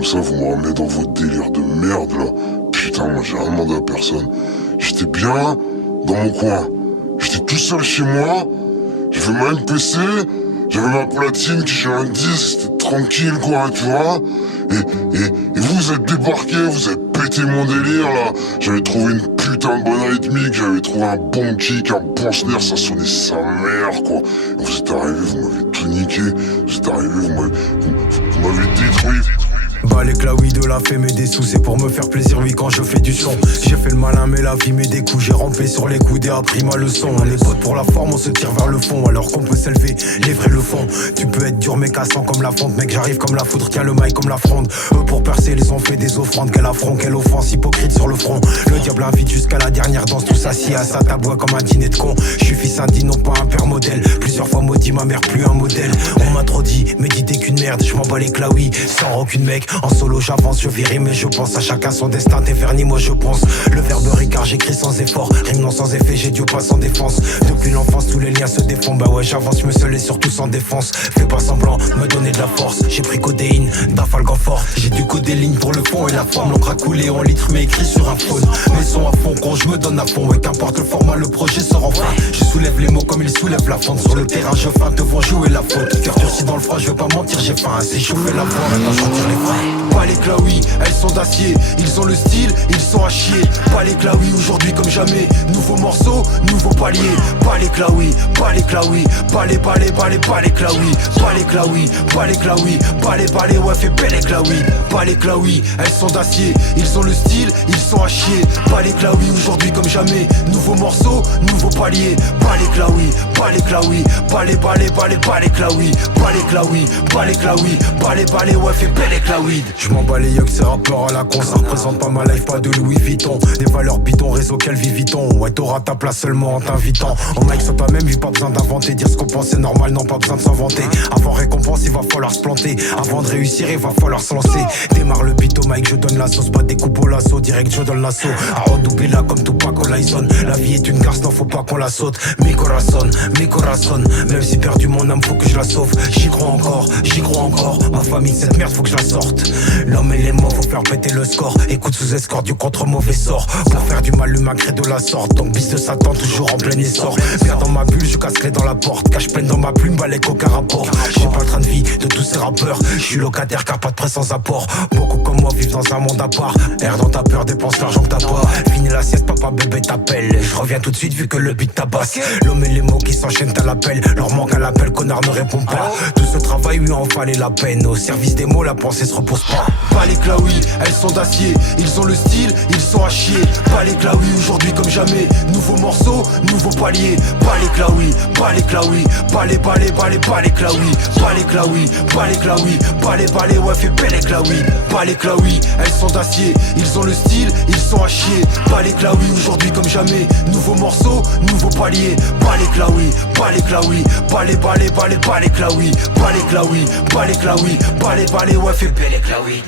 comme ça, vous me ramenez dans votre délire de merde là. Putain, moi j'ai rien demandé à personne. J'étais bien dans mon coin. J'étais tout seul chez moi. J'avais ma MPC, j'avais ma platine qui jouait un disque, c'était tranquille quoi, tu vois. Et vous êtes débarqué, vous avez pété mon délire là. J'avais trouvé une putain de bonne rythmique, j'avais trouvé un bon kick, un bon snare, ça sonnait sa mère quoi. Et vous êtes arrivé, vous m'avez tout niqué. Vous êtes arrivé, vous m'avez détruit. Bah les claouis de la femme et des sous, c'est pour me faire plaisir, oui, quand je fais du son. J'ai fait le malin mais la vie met des coups, j'ai rampé sur les coudes et appris ma leçon. Les potes pour la forme, on se tire vers le fond, alors qu'on peut s'élever, les vrais le font. Tu peux être dur mais cassant comme la fonte, mec, j'arrive comme la foudre, tiens le mic comme la fronde. Eux pour percer, ils ont fait des offrandes, quel affront, quelle offense, hypocrite sur le front. Le diable invite jusqu'à la dernière danse, tout s'assis à sa table comme un dîner de con. Je suis fils indigne, non pas un père modèle, plusieurs fois maudit ma mère, plus un modèle. On m'a trop dit, mais dit t'es qu'une merde, je m'en bats les claouis, sans aucune mec. En solo j'avance, je viris mais je pense à chacun son destin, t'es verni, moi je pense. Le verbe Ricard, j'écris sans effort, rime non sans effet, j'ai Dieu pas sans défense. Depuis l'enfance tous les liens se défont, bah ouais j'avance, je me seul et surtout sans défense. Fais pas semblant, me donner de la force, j'ai pris codéine, d'Afalgan fort. J'ai dû coder lignes pour le fond et la forme, l'encre a coulé en litres mais écrit sur un phone. Mes sons à fond, quand je me donne à fond, ouais qu'importe le format, le projet sort enfin. Je soulève les mots comme ils soulèvent la fonte, sur le terrain je feins, te voir jouer la faute. Cœur durci dans le froid, je veux pas mentir, j'ai faim, assez chauffé la voix, maintenant je retire les freins. Pas les claouis, elles sont d'acier, ils ont le style, ils sont à chier. Pas les claouis, aujourd'hui comme jamais, nouveau morceau, nouveau palier. Pas les claouis, pas les claouis, pas les claouis, pas les claouis, pas les claouis, pas les ouais fais belle les claouis. Pas les claouis, elles sont d'acier, ils ont le style, ils sont à chier. Pas les claouis, aujourd'hui comme jamais, nouveau morceau, nouveau palier. Pas les claouis, pas les claouis, pas les claouis, pas les claouis, pas les ouais fais belle les claouis. Je m'en bats les yeux que ces rappeurs à la con, ça représente pas ma life, pas de Louis Vuitton. Des valeurs bidons, réseau quel Viviton. Ouais t'auras ta place seulement en t'invitant. En mic sur toi-même, vu pas besoin d'inventer. Dire ce qu'on pense c'est normal, non pas besoin de s'inventer. Avant récompense il va falloir se planter. Avant de réussir il va falloir se lancer. Démarre le beat au mic, je donne la sauce. Pas des coupes au lasso, direct je donne l'assaut. À redoubler là comme Tupac au Lyson. La vie est une garce, non faut pas qu'on la saute. Mi corazon, même si perdu mon âme faut que je la sauve. J'y crois encore, ma famille cette merde faut que je la sorte. L'homme et les mots, faut faire péter le score. Écoute sous escorte du contre mauvais sort. Pour faire du mal, l'humain crée de la sorte. Donc bis de Satan, toujours en plein essor. Bien dans ma bulle, je casse clé dans la porte. Cache pleine dans ma plume, balèque aucun rapport. J'ai pas le train de vie de tous ces rappeurs. Je suis locataire car pas de presse sans apport. Beaucoup comme moi vivent dans un monde à part. Erre dans ta peur, dépense l'argent que t'as pas. Finis la sieste, papa bébé t'appelle. Je reviens tout de suite vu que le beat tabasse. L'homme et les mots qui s'enchaînent à l'appel. Leur manque à l'appel, connard ne répond pas. Tout ce travail lui en valait la peine. Au service des mots, la pensée se repose pas. Pas les claouis, elles sont d'acier, ils ont le style, ils sont à chier. Pas les claouis, aujourd'hui comme jamais, nouveau morceau, nouveau palier. Pas les claouis, pas les claouis, pas les claouis, pas les claouis, ouais fais belle les claouis. Pas les claouis, elles sont d'acier, ils ont le style, ils sont à chier. Pas les claouis, aujourd'hui comme jamais, nouveau morceau, nouveau palier. Pas les claouis, pas les claouis, pas les claouis, ouais fais belle les claouis.